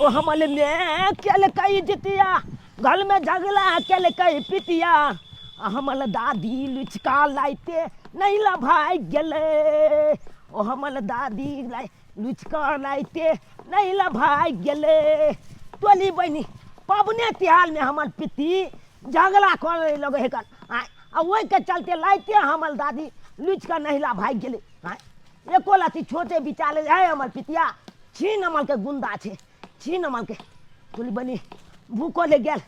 ओ हमल में केल कई जितिया घर में झगला केल कई पितिया हमल दादी लुचका लाइते नहीं ला भाई गेले ओ हमल दादी लुचका लाइते नहीं ला भाई गेले टोली बहनी पबने तिहार में हमर पिती झगड़ा करे लगे है आ वही के चलते लाइते हमल दादी लुचका नहीं ला भाई गेले एको लाती छोटे बिचाले है हमर पितिया छीन अमल के गुंडा छे छीन अमल के टोली बहनी भूखो ले गेल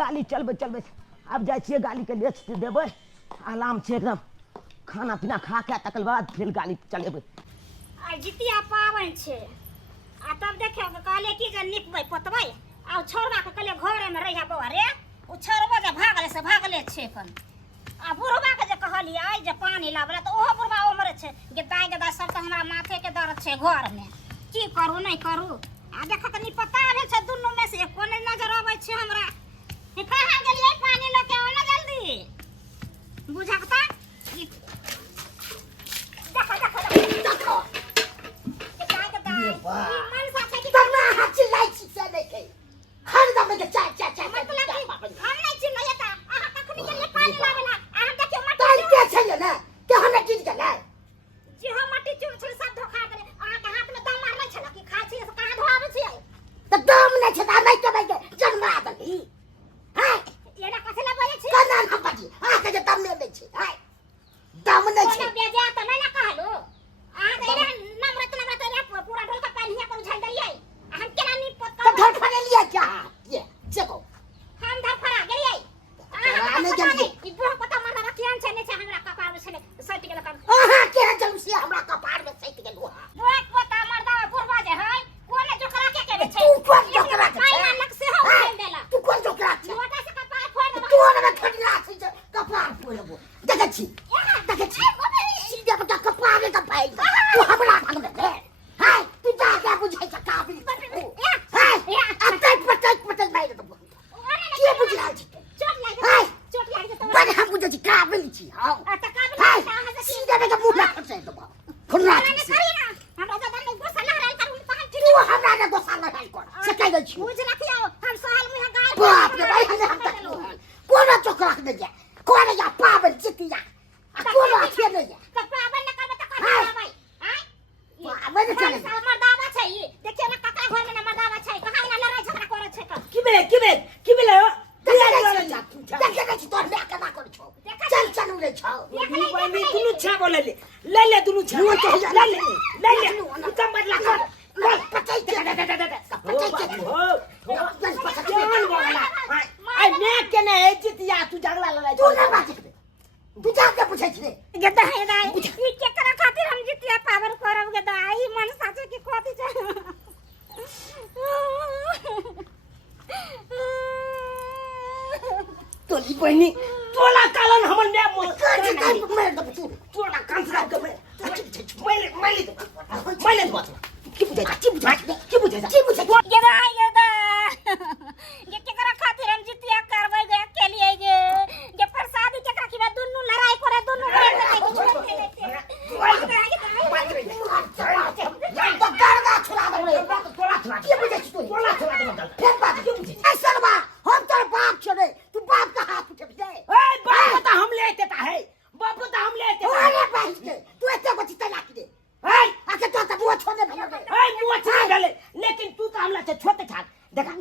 गाली चलबे चलबे अब जाए छिए गाली के लेच देवे आराम से एकदम खाना पीना खा के तकर बाद फिर गाली चलेबे आ जितिया पावन छे आ तब देखियो कहले की जे निपबै पोतबै आ छोरबा के कहले घरे में रहिया बौआ रे उ छोरबा जे भागले से भागले छे कन आ बुढ़बा के जे कहलिए आई जे पानी लाबले तो ओहो बुढ़बा उमरे छे जे दाई सब तो हमरा माथे के दर्द छे घर में की करू नहीं करू आ देखत नहीं पता है छे दुनु में से कोने नजर आबै छे हमरा हे कहां गेलिए पानी लेके आओ ना जल्दी बुझाकता देखो मन साथे की करना हाथ चिल्लाई से लेके हर दम के चाय चाय चाय मतलब हम नहीं चिल्लायता आहा कखनी के लिए पानी लावेला हम देखियो मत ताई के छै ना के हमरा चीज के ला जे हम मट्टी चुन छल सब धोखा गेले आहा के हाथ में दम मार नहीं छला कि खा छी से कहां धोआबै छी त दम नहीं छता नहीं के भाई जन्मा दली हां एना कथि ला बोले छी कना हम बाजी आ के जे दम नहीं छी हां दम नहीं छी बेजा त नहीं ना कहलो आ तेरे नम्रत रे पूरा ढोल का पानी पर उछल दलिए हम केना नहीं पता धर फड़े लिया क्या ये देखो हम धर फड़ा गेलिए आने गेलिए ई बुढ़ पता मार रखियान छै ने छै हमरा कपार में छले सट गेल का आहा के जलसी हमरा कपार में सट गेल बुढ़ पता मरदा बुढ़वा जे है कोने जोकरा के छै तू कोन जोकरा के छै नक से हो खेल देला तू कोन जोकरा छै मोटा से कपार फोड़ दे तू ओने खड़ला छै जे कपार फोड़ लेबो देखै छी सीधा बटा कपार में कपाई तू हमरा भाग दे हाय तू जा के बुझै छ काबिल पटक भाई तो के बुझला छी चोट लागे तो बड़ हम बुझै छी काबिल छी हां त काबिल सीधा के मुंह लग छै तो खुला करी ना हमरा जब नहीं गोसा लग रहल करू पहन तू हमरा ने गोसा लग रहल कर से कह दे छी बुझ रखियो हम सहल मुंह गाल बाप रे भाई हम तक कोना चोकरा दे जा कोना या पावन जितिया कोना छे दे जा त पावन न करबे त कर भाई हां पावन चले मर्दावा छै देखिए ना कका घर में ना मर्दावा छै कहां ना लड़ाई झगड़ा करे छै की बेले हो देखे छी तोर मैं केना कर छौ चल चल रे छौ भाई दुनु छा बोले ले दुनु छा ले तू कम बदला कर बस पटाई के आई मैं केने जितिया तू झगड़ा लड़ाई तू ना बात तू जाके पूछै छी गदा है दाई ई के करा खातिर हम जितिया पावर करब के दाई मन साचे की कोती छै तोली बहनी तोला कालन हमर ने मार दे तू तोला कांसरा के मैले बात की बुझा ये दाई ये के करा खातिर हम जितिया करबै गे के लिए ये प्रसाद के का की दुनु लड़ाई करे दुनु लेकिन तू तो हमला छोटे छाट देखा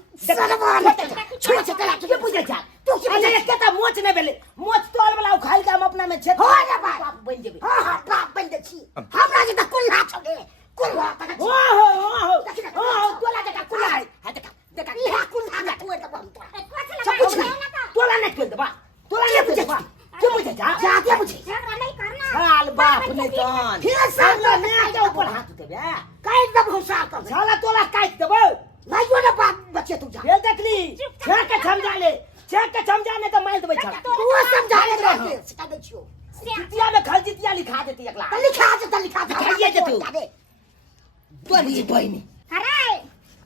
छोटे बुझे छाट तू केता मोच ने बेले मोच तोल वाला खाइल के हम अपना में छे हो रे बाप बन जेबे हां बाप बन दे छी हमरा जे कुल्हा छोड़े कुल्हा तक हो तोला जका कुल्हा है देखा इहा कुल्हा ना तू त बम तोला ने खेल देबा तोला ने देबा के बुझे जा के बुझे झगड़ा नहीं करना हाल बाप ने जान फिर साला मैं के ऊपर हाथ देबे काई दब घुसा कर साला तोला काट देबो नहीं जो ना बाप बच्चे तू जा ये देखली छे के समझाने तो मार देबे छा तू समझाने रहे सिखा दे छियो जितिया में खल जितिया लिखा देती अगला लिखा दे ये जे तू बड़ी बहनी अरे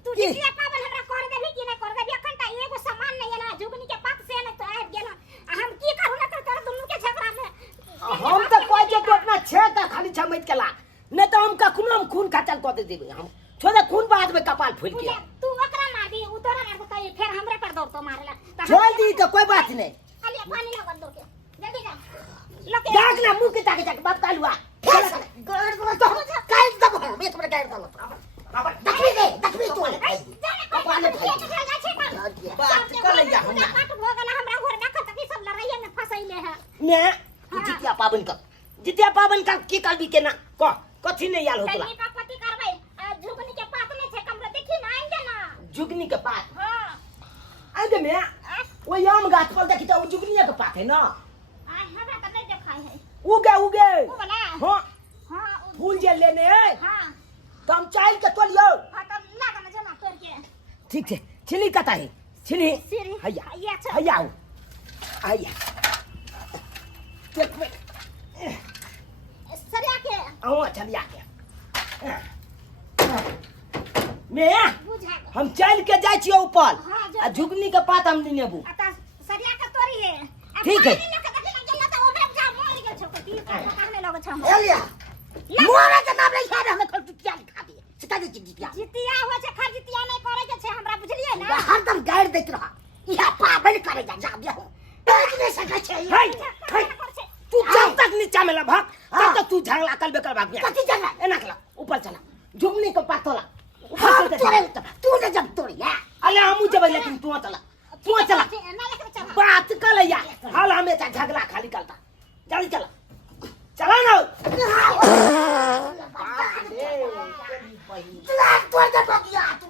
तू जितिया पावन हमरा कर देबी कि नहीं कर देबी अखन त एगो सामान नहीं है ना जुगनी के पक्ष से नहीं तो आ गेला हम की करू ना कर दुनु के झगड़ा में हम तो कोई जे तो अपना छे का खाली छमैत केला नहीं तो हम कखनो हम खून खचल कर दे देबे हम छोड़े खून बाद में कपाल फूल के तू ओकरा तो फिर हमरे पर दौड़ तो मारेला छोड़ दी तो कोई बात नहीं अरे पानी लगा दो के जल्दी जा लोके देख ले मुंह के ताके ताके बात कालुआ गड़ तो काई दब मैं तुम्हारे गाड़ दो दखबी तू कपाले भाई बात कर लिया हम काट हो गला हमरा घर देखत की सब लड़ाई में फसैले है ने जितिया पावन का की करबी के ना कथी नहीं याल होतला तनी पति करबै झुगनी के पात नहीं छे कमरा देखी ना आएंगे ना जुगनी के पात हां आगे में वो याम गाछ पर देखी तो जुगनिया के पात है ना हमरा त नहीं देखाई है उगे वो बना हां हां फूल जे लेने है हां तो हम चाइल के तोलियो हां त लागा ना जमा तोड़ के ठीक है छिली कता है छिली सिरी हैया ये अच्छा हैया हैया देख में सरिया के आओ चलिया के मैं बुझा हम चल के जाय छियो ऊपर हां आ झुगनी के पात हम नहीं नेबू आता सरिया के तोरी है ठीक है एलिया मोरा के नाम नहीं याद हमें खल टिटिया लिखा दे सिता दे टिटिया जितिया हो छै खर जितिया नहीं करे के छै हमरा बुझलिए ना हरदम गाड़ देत रहा इहा पाबन करे जा जा तेज नहीं सके छै हाय तू जब तक नीचा में भाग तब तक तू झगड़ा कल बेकर भाग गया कथि झगड़ा एना कला ऊपर चला झुगनी के पात तोला ऊपर तोरे तू ने जब तोड़ी है अले हमू जब लेकिन तू चला बात कर लिया हाल हमें झगड़ा खाली करता जल्दी चला चला ना तोड़ दे बगिया तू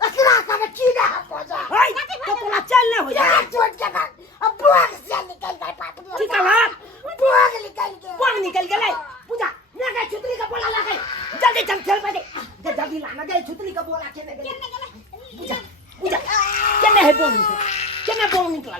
अकरा का की ना हो जा हाय तो तोला चल ना हो जा छोड़ के अब बुआग से निकल गए पापड़ी ठीक है बुआग निकल गए पूजा मैं का छुतली का बोला ला गई जल्दी चल खेल पे जल्दी लाना गए छुतली का बोला खेलने गए पूजा केने है बोल केने बोल निकला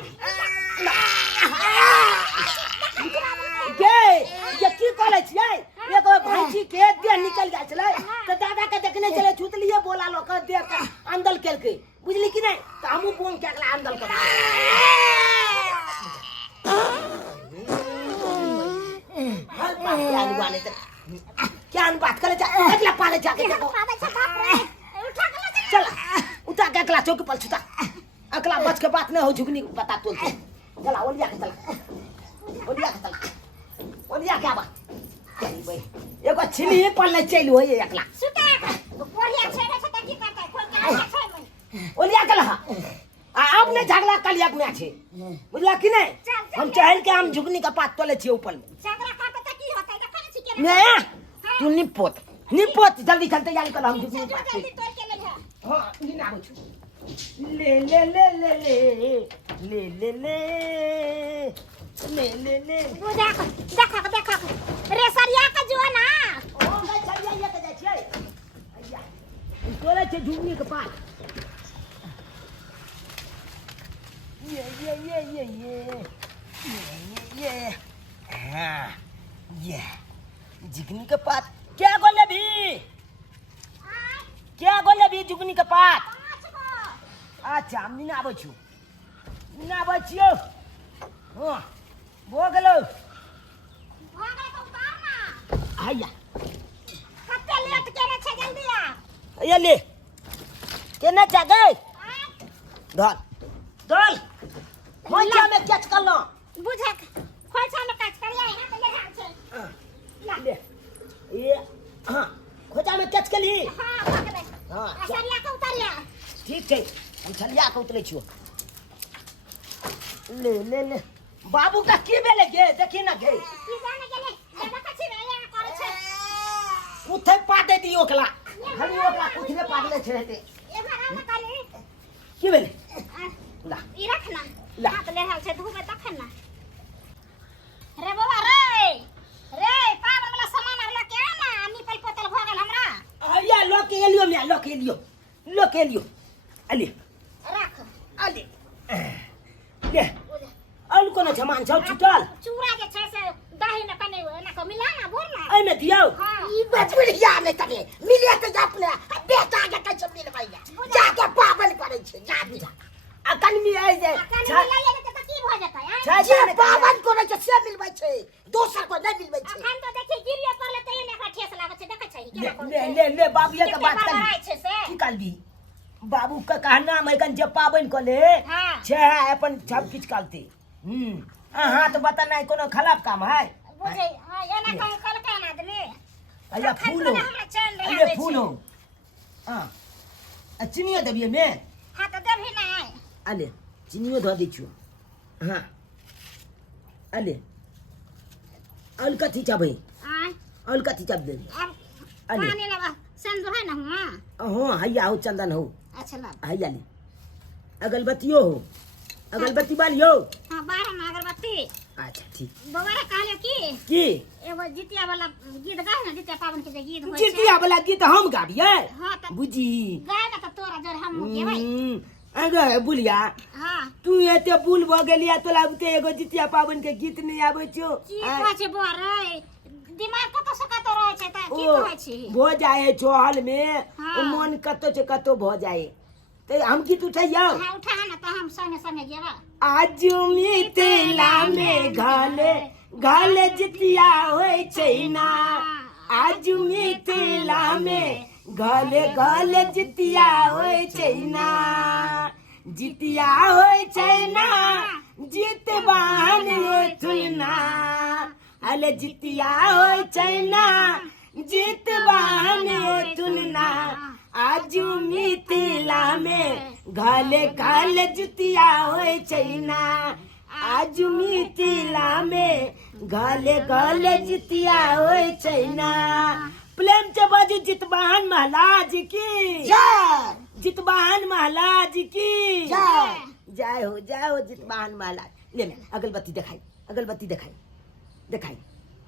ये की करे छियै एगो भैंसी के देह निकल जाय छले त दादा के देखने चले छुतलिए बोला लो के देह के अंदर केलके बुझली कि नहीं त हमहु बोन के अगला अंदर कर हर बात याद वाले क्या बात करे जा अगला पाले जाके देखो चल उठा के अगला चौक पर छुता अगला बच के बात नहीं हो झुगनी पता तोल चला ओलिया के चला ओलिया क्या बात चली भाई एगो छिली पर ले चल होय एकला सुता कोरिया छेड़े छ त की करतै कोन के छै ओलिया कला अब ने झगड़ा कलिया में छे बुझला कि नहीं हम चहल के हम झुगनी का पात तोले छी ऊपर में झगड़ा काटे त की होतै त कने छी के ने तू निपोत जल्दी चल तैयारी कर हम झुगनी पात जल्दी तोड़ के ले हां नी ना बुझ ले ले ले ले ले ले ले ले ले ले बुझा देखा रे सरिया का जो ना ओ भाई चलिया ये के जाय छै अय्या तोरे छै झुगनी के पात ये हाँ ये झुगनी के पात क्या बोले भी झुगनी के पात अच्छा हम नहीं आबै छु नहीं आबै छियो हाँ भो गेलो तो उतार ना हैया कते लेट करे छै जल्दी आ ये ले केना जागे धर खोचा में कैच कर लो बुझा खोचा में कैच कर यहां पे ले हाल छै ले ये हां खोचा में कैच कर ली हां पकड़ हां सरिया का उतारिया ठीक है हम छलिया के उतरे छियो ले ले ले बाबू का की भेले गे देखी ना गे की जाने गेले देखा कछि रे यहां करे छै उठे पाटे दी ओकला खाली ओकला उठले पागले छेते ए भरा में काले की भेले ला ई रखना ला हाथ ले हाल छै धुबे तखन ना रे बाबा रे पावन वाला सामान आला के ना निपल पोतल भ गेल हमरा आया लोके एलियो अली रख अली ले अल कोनो सामान छ छुटल चूड़ा जे छै से दही में कने ना को मिला ना बोल ना एमे दियौ ई बचबिया में तने मिले त अपने बेटा के कैसे मिल भैया जाके पावन करे छै जा बुझा अकन मी आइ जे कने मिला ये त की भ जतै छै जे पावन करे छै से मिलबै छै दोसर को नहीं मिलबै छै अखन तो देखि गिरिया पर ले तई ने का ठेस लागै छै देखै छै ले बाबूया के बात कर छै से की कर दी बाबू का कहना है कन जब पाबन को ले हाँ छे अपन सब किछ कालते हां तो बता नहीं कोनो खराब काम है बुझे हां एना कह कल का ना दले अया फूल हो अये फूल हो हां चीनियो देबिए में हां तो देबही ना है अले चीनियो धो दी छु हां अले अल कथी चाबे आय अल कथी चाब दे अब अले पानी लगा संदूर है ना हुआ हां हैया हो चंदन हो अच्छा ला हैया ले अगरबत्तियो हो अगरबत्ती बालियो हां 12 में अगरबत्ती अच्छा ठीक बबारा कहले की एगो जितिया वाला गीत गाय ना जितिया पावन के जे गीत होय जितिया वाला गीत हम गाबिए हां त बुझी गाय ना त तोरा जर हम गेबै अगे बुलिया हां तू एते बुल भ गेलिया तोला बुते एगो जितिया पावन के गीत नहीं आबै छो की कहै छै बोरे दिमाग कत से कत रहै छै त की कहै छी भो जाए चहल में हाँ। मन कतो से कतो भ जाए ते हम गीत उठाइयो हां उठा ना त हम संगे संगे गेबा आज मिथिला में घाले घाले जितिया होय छै ना आज मिथिला में घाले घाले जितिया होय छै ना जितिया होय छै ना जितबान थुना अले जितिया होय छै ना जितबान थुना आज मिथिला में घाले घाले जितिया होय छै ना आज मिथिला में घाले घाले जितिया होय छै ना प्रेम से बाजू जितवाहन महाराज की जय जितवाहन महाराज की जय जय हो जितवाहन महाराज ले मैं अगरबत्ती दिखाई अगरबत्ती दिखाई दिखाई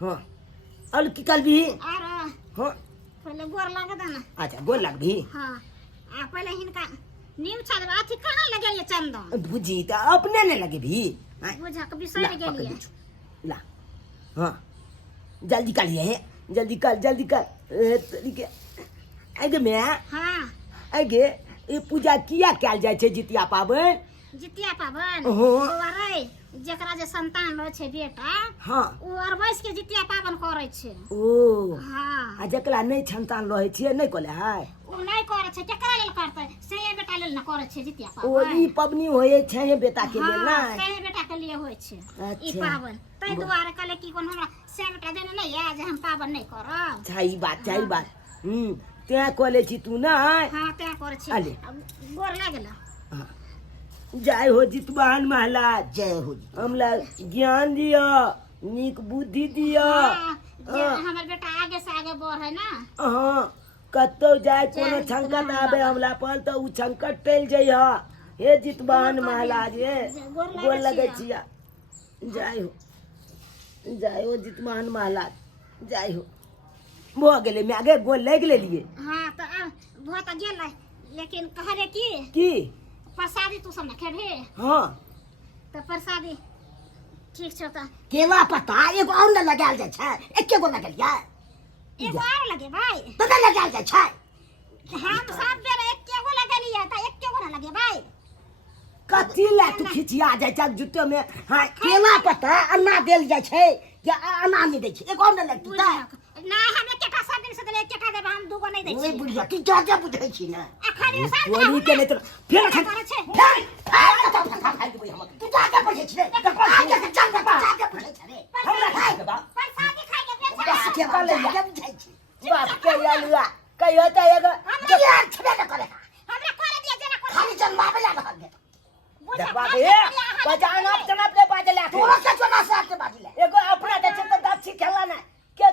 हाँ और की कल भी आर हाँ पहले गोर लगा देना अच्छा गोल लग भी हां आ पहले हिनका नीम छाड़ अथी कहां लगे ये चंदन बुझी तो अपने ने लगे भी हाँ, बुझा के ला, बिसर पकड़ गेलिए दे छु। ला हाँ जल्दी कर लिए जल्दी कर तरीके आगे मैं हां आगे ये पूजा किया कैल जाय छै जितिया पाबन जितिया पावन हाँ। ओरे जेकरा जे संतान रह छै बेटा हाँ ओ अरबैस के जितिया पावन करे छै ओ हां आ जकरा नहीं संतान रहे छियै नहीं कोले है ओ नहीं करे छै केकरा लेल करतै से बेटा लेल न करे छै जितिया ओ पावन ई पबनी होय छै बेटा के लेल ना से बेटा के लिए होय छै ई अच्छा। पावन तै दुआरे कहले की कोन हमरा से बेटा देने नहीं है जे हम पावन नहीं करब सही बात ते कोले छी तू ना हां ते करे छै अले। गोर लागला जय हो जितवाहन महाराज जय हो हमला ज्ञान दियो नीक बुद्धि दियो जे हमर बेटा आगे से आगे बढ़े ना हाँ कतो जाए कोनो संकट आवे हमला पर तो उ संकट टल जइह हे जितवाहन महाराज हे गोर लगे छिया जय हो जितवाहन महाराज जय हो भो गेले मैं आगे गोल लग लेलिए हां त भो त गेलै लेकिन कहले की प्रसादी तू सब न खेबे हाँ त प्रसादी ठीक छ त केला पत्ता एगो और न लगाल जाय छै एके गो लगलिया एगो और लगे भाई तो न लगाल जाय छै हम सब बेर एके गो लगलिए त एके गो न लगे भाई कथी ला तू खिचिया जाय छ जुट्टो में हाँ केला पत्ता अन्ना देल जाय छै या अन्ना नहीं दै छै एगो और न लगतै ना हम एकेटा सब दिन से देले एकेटा देब हम दूगो नहीं दै ओए छी बुढ़िया की जाजा बुझै छी ना अखनी सब चोरी के नहीं तो फिर करे छै फेर कथा फटा खाइ देबै हम तू जाजा बुझै छी आगे से चल जा जाजा बुझै छै रे हमरा खाए के बा प्रसादी खाइ के बेच बस के बाले जाजा बुझै छी बाप के यालुआ कहियो त एगो यार छबे न करे हमरा करे दिया जना करे खाली जन्मावे ला रहल है देखबा के पहचान आप जना पे बाजे ला तोरा से चना से के बाजिले एगो अपना त चतुर्दशी खेला ना के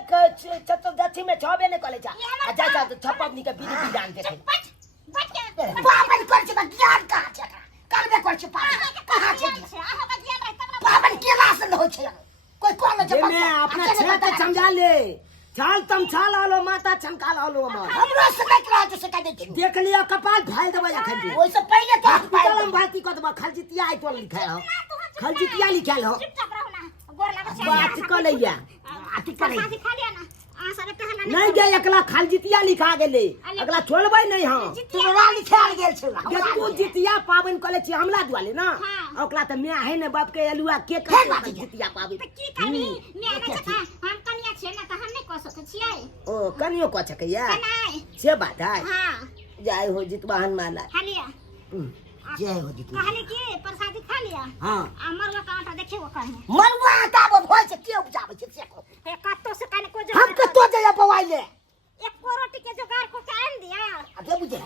चतुर्दशी में छबे ने कले जा आ जा जा छपबनी के बीड़ी विधान देखे बच के पावन कर छै ज्ञान कहाँ छै करबे कर छै पावन कहाँ छै आहा का ज्ञान रहे तब पावन केला से न होइ छै कोई कोन जे मैं अपना छत समझा ले छाल तम छाल आलो माता छनकाल आलो मां हमरो से देख रहा छै से कह दे छी देख लियो कपाल फाड़ देबे अखन जी ओइ से पहले तो हॉस्पिटल में भर्ती कर देबा खलजितिया आई तो लिखा हो खलजितिया लिखल हो चुपचाप रहो ना गोर लगा छै बात कर लैया अति करे प्रसादी खा लिया ना आ सब पहला नहीं गए एकला खलजितिया लिखा गेले अगला छोड़बै नहीं हम तोरा लिखाल गेल छै जे तू जितिया पावन कले छी हमला दुआले ना हाँ। ओकला त मैं है ने बाप के एलुआ के फेर कर बात जितिया पावन त की करबी मैं ना छका हम कनिया छै ना त हम नहीं कह सकै छियै ओ कनियो क छकैया कनाय से बात है हां जय हो जितवा हनुमान खा लिया जय हो जितवा कहले कि प्रसादी खा लिया हां मरुआ का आटा देखिए वो कहे मरुआ आटा वो भोज से के उपजावे छे से को ए कत्तो से काने को हम के तो जया पवाइले एक को रोटी के जुगाड़ को कान दिया आ दे बुझे